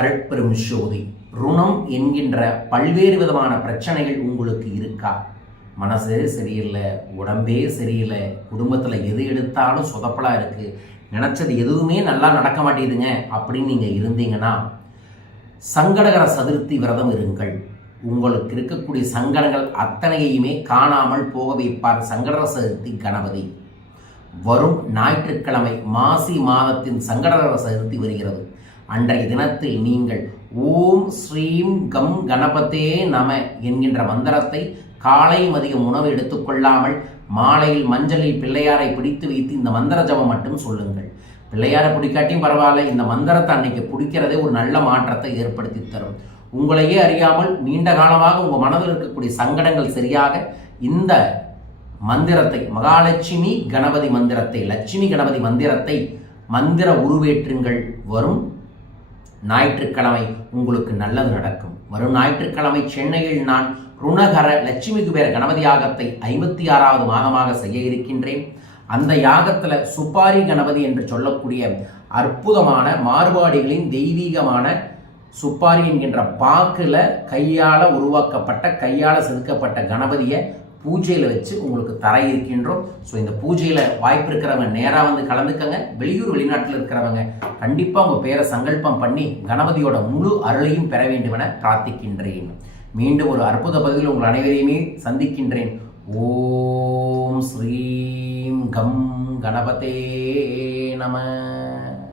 அருட்பெரும் ஜோதி. ருணம் என்கின்ற பல்வேறு விதமான பிரச்சனைகள் உங்களுக்கு இருக்கா? மனசே சரியில்லை, உடம்பே சரியில்லை, குடும்பத்தில் எது எடுத்தாலும் சொதப்பலாக இருக்குது, நினச்சது எதுவுமே நல்லா நடக்க மாட்டேங்குதுங்க அப்படின்னு நீங்கள் இருந்தீங்கன்னா சங்கடகர சதுர்த்தி விரதம் இருங்கள். உங்களுக்கு இருக்கக்கூடிய சங்கடங்கள் அத்தனையுமே காணாமல் போக வைப்பார் சங்கடகர சதுர்த்தி கணபதி. வரும் ஞாயிற்றுக்கிழமை மாசி மாதத்தின் சங்கடகர சதுர்த்தி வருகிறது. அன்றைய தினத்தில் நீங்கள் ஓம் ஸ்ரீம் கம் கணபதே நம என்கின்ற மந்திரத்தை காலை மதியம் உணவு எடுத்துக்கொள்ளாமல் மாலையில் மஞ்சளில் பிள்ளையாரை பிடித்து வைத்து இந்த மந்திர ஜபம் மட்டும் சொல்லுங்கள். பிள்ளையாரை பிடிக்காட்டியும் பரவாயில்ல, இந்த மந்திரத்தை அன்னைக்கு பிடிக்கிறதே ஒரு நல்ல மாற்றத்தை ஏற்படுத்தி தரும். உங்களையே அறியாமல் நீண்ட காலமாக உங்கள் மனதில் இருக்கக்கூடிய சங்கடங்கள் சரியாக இந்த மந்திரத்தை, மகாலட்சுமி கணபதி மந்திரத்தை, லட்சுமி கணபதி மந்திரத்தை மந்திர உருவேற்றுங்கள். வரும் ஞாயிற்றுக்கிழமை உங்களுக்கு நல்லது நடக்கும். வரும் ஞாயிற்றுக்கிழமை சென்னையில் நான் ருணகர லட்சுமி குபேர கணபதி யாகத்தை 56வது மாதமாக செய்ய இருக்கின்றேன். அந்த யாகத்தில் சுப்பாரி கணபதி என்று சொல்லக்கூடிய அற்புதமான மார்வாடிகளின் தெய்வீகமான சுப்பாரி என்கின்ற பாக்கில் கையால் உருவாக்கப்பட்ட, கையால் செதுக்கப்பட்ட கணபதியை பூஜையில் வச்சு உங்களுக்கு தர இருக்கின்றோம். ஸோ இந்த பூஜையில் வாய்ப்பு இருக்கிறவங்க நேராக வந்து கலந்துக்கங்க. வெளியூர் வெளிநாட்டில் இருக்கிறவங்க கண்டிப்பாக உங்கள் பேரை சங்கல்பம் பண்ணி கணபதியோட முழு அருளையும் பெற வேண்டும் என பிரார்த்திக்கின்றேன். மீண்டும் ஒரு அற்புத பதிவில் உங்கள் அனைவரையுமே சந்திக்கின்றேன். ஓம் ஸ்ரீம் கம் கணபதே நம.